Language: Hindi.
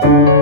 Thank you.